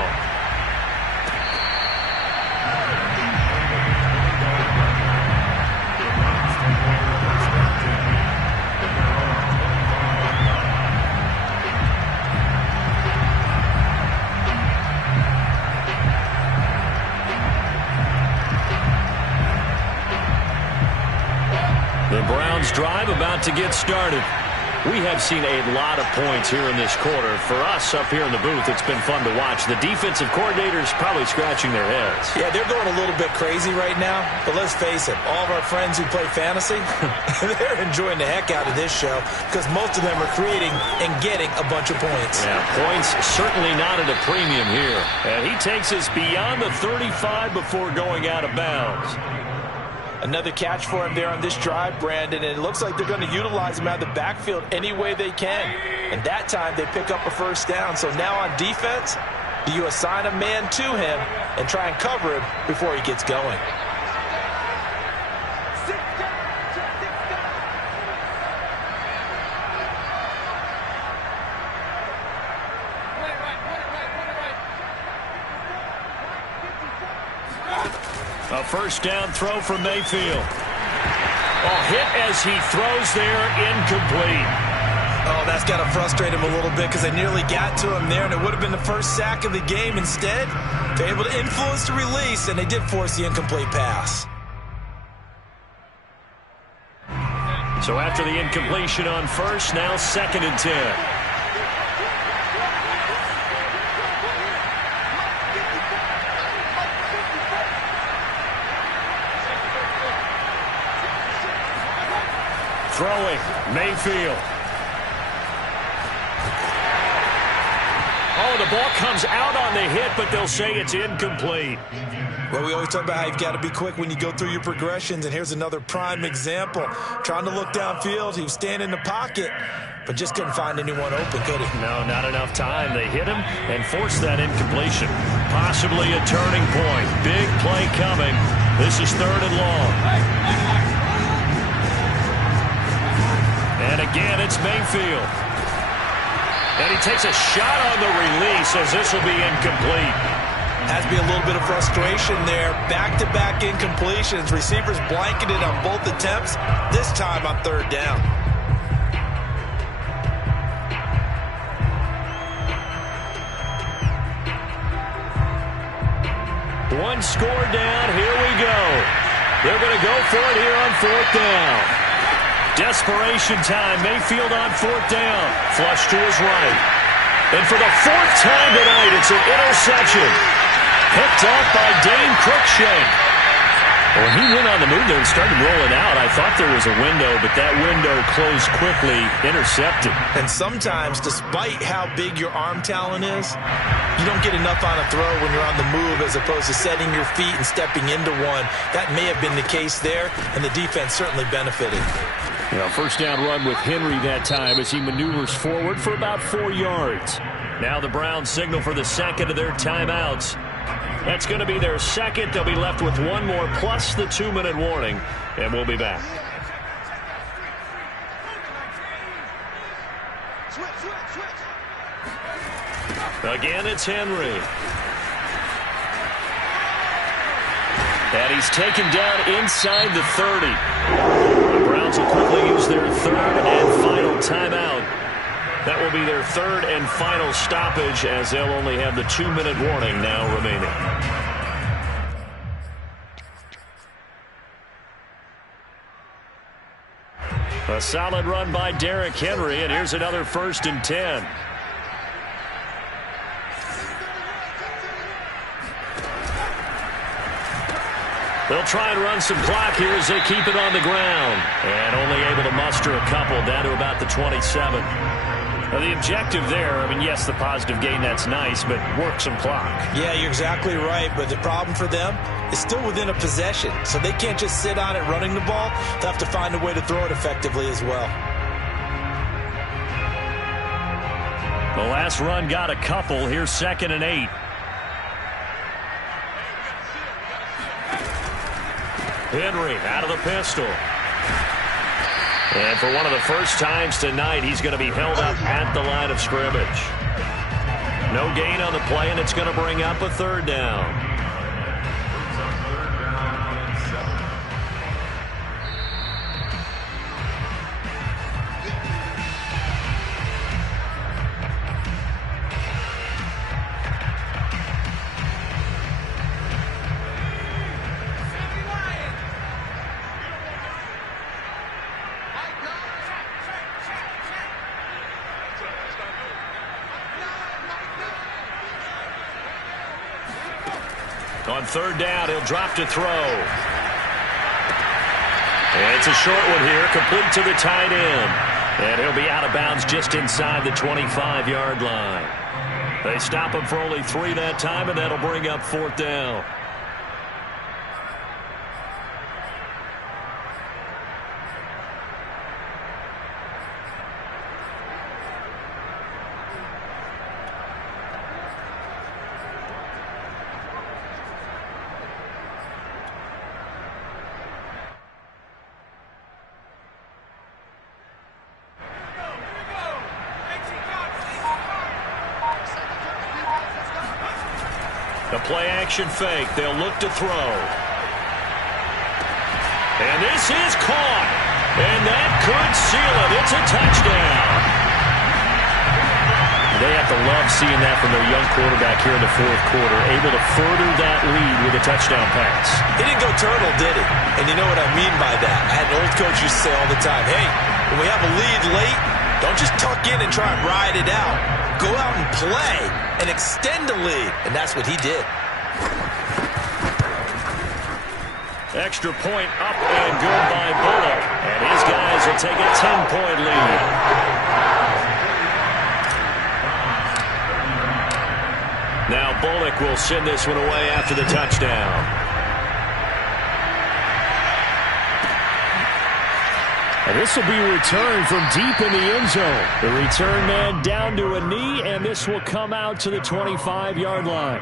The Browns drive about to get started. We have seen a lot of points here in this quarter. For us up here in the booth, it's been fun to watch. The defensive coordinators probably scratching their heads. Yeah, they're going a little bit crazy right now. But let's face it, all of our friends who play fantasy, they're enjoying the heck out of this show because most of them are creating and getting a bunch of points. Yeah, points certainly not at a premium here. And he takes us beyond the 35 before going out of bounds. Another catch for him there on this drive, Brandon, and it looks like they're going to utilize him out of the backfield any way they can. And that time they pick up a first down. So now on defense, do you assign a man to him and try and cover him before he gets going? A first down throw from Mayfield. Oh, hit as he throws there, incomplete. Oh, that's got to frustrate him a little bit because they nearly got to him there, and it would have been the first sack of the game. Instead, they're able to influence the release, and they did force the incomplete pass. So after the incompletion on first, now 2nd and 10. Throwing, Mayfield. Oh, the ball comes out on the hit, but they'll say it's incomplete. Well, we always talk about how you've got to be quick when you go through your progressions, and here's another prime example. Trying to look downfield, he was standing in the pocket, but just couldn't find anyone open, could he? No, not enough time. They hit him and forced that incompletion. Possibly a turning point. Big play coming. This is 3rd and long. And again, it's Mayfield. And he takes a shot on the release as this will be incomplete. Has to be a little bit of frustration there. Back-to-back incompletions. Receivers blanketed on both attempts, this time on 3rd down. One score down. Here we go. They're going to go for it here on 4th down. Desperation time. Mayfield on 4th down. Flush to his right. And for the 4th time tonight, it's an interception. Picked off by Dane Cruikshank. When he went on the move there and started rolling out, I thought there was a window, but that window closed quickly, intercepted. And sometimes, despite how big your arm talent is, you don't get enough on a throw when you're on the move as opposed to setting your feet and stepping into one. That may have been the case there, and the defense certainly benefited. First down run with Henry that time as he maneuvers forward for about 4 yards. Now the Browns signal for the second of their timeouts. That's going to be their second. They'll be left with one more plus the 2-minute warning. And we'll be back. Again, it's Henry. And he's taken down inside the 30. The Browns will quickly use their third and final timeout. That will be their third and final stoppage, as they'll only have the 2-minute warning now remaining. A solid run by Derrick Henry, and here's another 1st and 10. They'll try and run some clock here as they keep it on the ground. And only able to muster a couple down to about the 27. Now the objective there, I mean, yes, the positive gain, that's nice, but work some clock. Yeah, you're exactly right, but the problem for them is still within a possession. So they can't just sit on it running the ball. They'll have to find a way to throw it effectively as well. The last run got a couple. Here's 2nd and 8. Henry out of the pistol. And for one of the first times tonight, he's going to be held up at the line of scrimmage. No gain on the play, and it's going to bring up a 3rd down. On 3rd down, he'll drop to throw. And it's a short one here, complete to the tight end. And he'll be out of bounds just inside the 25-yard line. They stop him for only 3 that time, and that'll bring up 4th down. The play-action fake. They'll look to throw. And this is caught. And that could seal it. It's a touchdown. They have to love seeing that from their young quarterback here in the 4th quarter, able to further that lead with a touchdown pass. He didn't go turtle, did he? And you know what I mean by that. I had an old coach used to say all the time, hey, when we have a lead late, don't just tuck in and try and ride it out. Go out and play and extend the lead. And that's what he did. Extra point up and good by Bullock. And his guys will take a 10-point lead. Now Bullock will send this one away after the touchdown. And this will be returned from deep in the end zone. The return man down to a knee, and this will come out to the 25-yard line.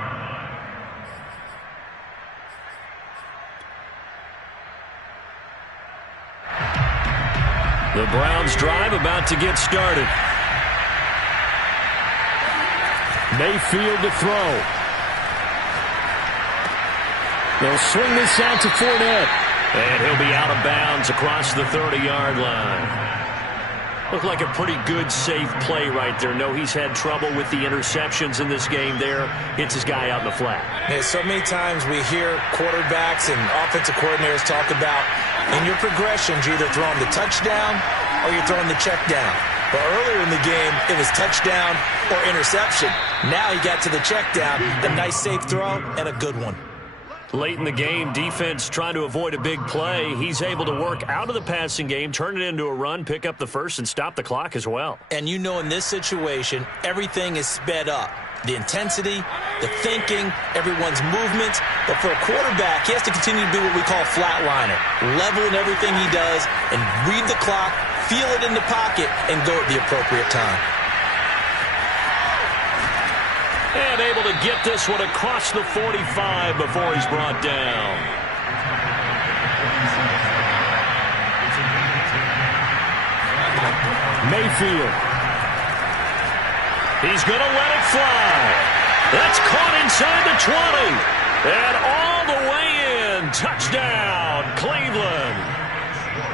The Browns drive about to get started. Mayfield to throw. They'll swing this out to Fournette. And he'll be out of bounds across the 30-yard line. Looked like a pretty good, safe play right there. No, he's had trouble with the interceptions in this game there. Hits his guy out in the flat. Yeah, so many times we hear quarterbacks and offensive coordinators talk about, in your progressions, you're either throwing the touchdown or you're throwing the check down. But earlier in the game, it was touchdown or interception. Now he got to the check down, a nice safe throw, and a good one. Late in the game, defense trying to avoid a big play. He's able to work out of the passing game, turn it into a run, pick up the first, and stop the clock as well. And you know in this situation, everything is sped up. The intensity, the thinking, everyone's movements. But for a quarterback, he has to continue to do what we call flatliner. Level in everything he does and read the clock, feel it in the pocket, and go at the appropriate time. And able to get this one across the 45 before he's brought down. Mayfield. He's going to let it fly. That's caught inside the 20. And all the way in. Touchdown, Cleveland.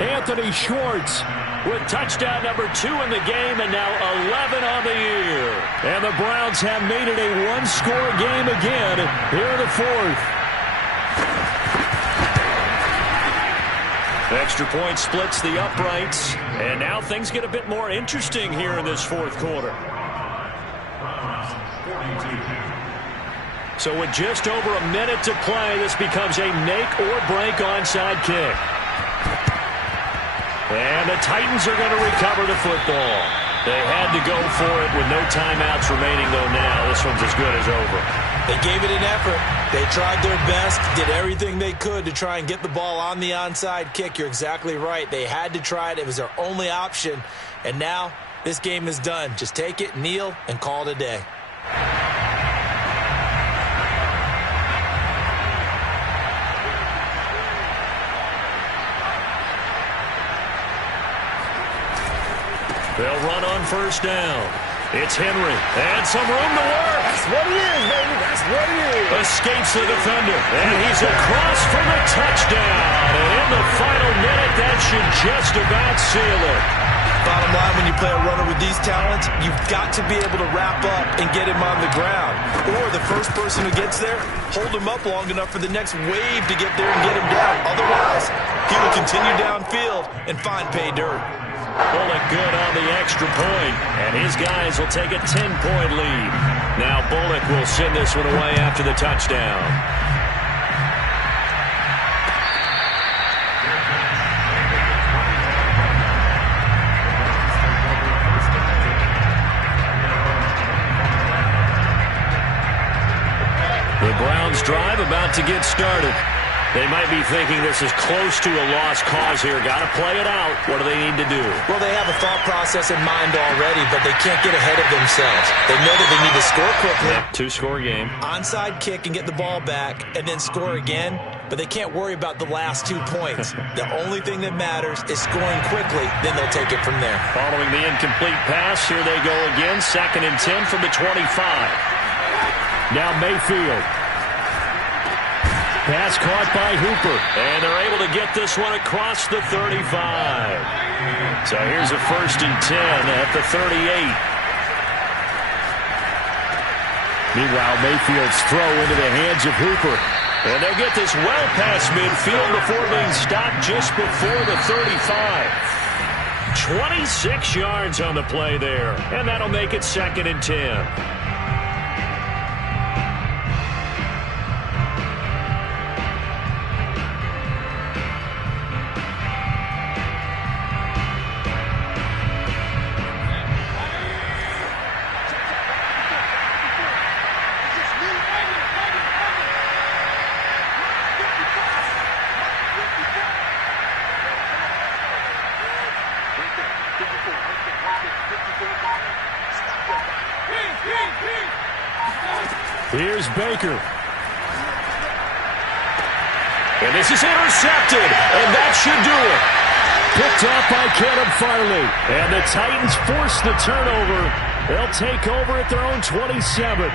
Anthony Schwartz with touchdown number 2 in the game and now 11 on the year. And the Browns have made it a one-score game again here in the fourth. Extra point splits the uprights. And now things get a bit more interesting here in this fourth quarter. So with just over a minute to play, this becomes a make-or-break onside kick. And the Titans are going to recover the football. They had to go for it with no timeouts remaining, though now this one's as good as over. They gave it an effort. They tried their best, did everything they could to try and get the ball on the onside kick. You're exactly right. They had to try it. It was their only option. And now this game is done. Just take it, kneel, and call it a day. They'll run on first down. It's Henry. And some room to work. That's what it is, baby. That's what it is. Escapes the defender. And he's across for the touchdown. And in the final minute, that should just about seal it. Bottom line, when you play a runner with these talents, you've got to be able to wrap up and get him on the ground. Or the first person who gets there, hold him up long enough for the next wave to get there and get him down. Otherwise, he will continue downfield and find pay dirt. Bullock good on the extra point, and his guys will take a 10-point lead. Now Bullock will send this one away after the touchdown. The Browns drive about to get started. They might be thinking this is close to a lost cause here. Got to play it out. What do they need to do? Well, they have a thought process in mind already, but they can't get ahead of themselves. They know that they need to score quickly. Yep, two-score game. Onside kick and get the ball back and then score again, but they can't worry about the last 2 points. The only thing that matters is scoring quickly, then they'll take it from there. Following the incomplete pass, here they go again. 2nd and 10 from the 25. Now Mayfield. Pass caught by Hooper. And they're able to get this one across the 35. So here's a 1st and 10 at the 38. Meanwhile, Mayfield's throw into the hands of Hooper. And they'll get this well past midfield before being stopped just before the 35. 26 yards on the play there. And that'll make it 2nd and 10. Here's Baker. And this is intercepted, and that should do it. Picked up by Caleb Farley. And the Titans force the turnover. They'll take over at their own 27.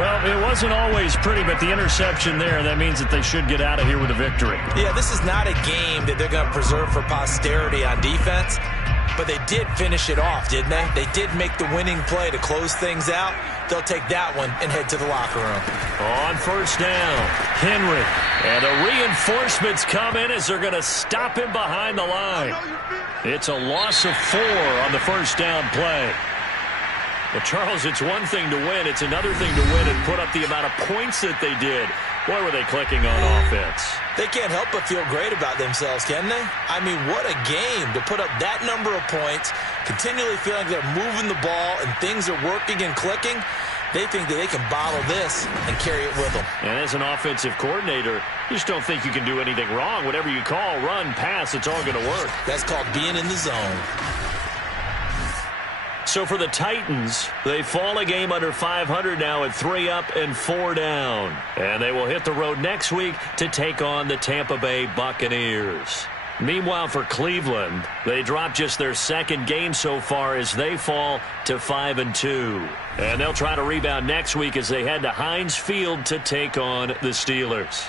Well, it wasn't always pretty, but the interception there, that means that they should get out of here with a victory. Yeah, this is not a game that they're going to preserve for posterity on defense. But they did finish it off, didn't they? They did make the winning play to close things out. They'll take that one and head to the locker room. On first down, Henry. And the reinforcements come in as they're going to stop him behind the line. It's a loss of 4 on the first down play. But, Charles, it's one thing to win. It's another thing to win and put up the amount of points that they did. Boy, were they clicking on offense. They can't help but feel great about themselves, can they? I mean, what a game to put up that number of points, continually feeling they're moving the ball and things are working and clicking. They think that they can bottle this and carry it with them. And as an offensive coordinator, you just don't think you can do anything wrong. Whatever you call, run, pass, it's all going to work. That's called being in the zone. So for the Titans, they fall a game under 500 now at 3 up and 4 down. And they will hit the road next week to take on the Tampa Bay Buccaneers. Meanwhile, for Cleveland, they dropped just their second game so far as they fall to 5-2. And they'll try to rebound next week as they head to Heinz Field to take on the Steelers.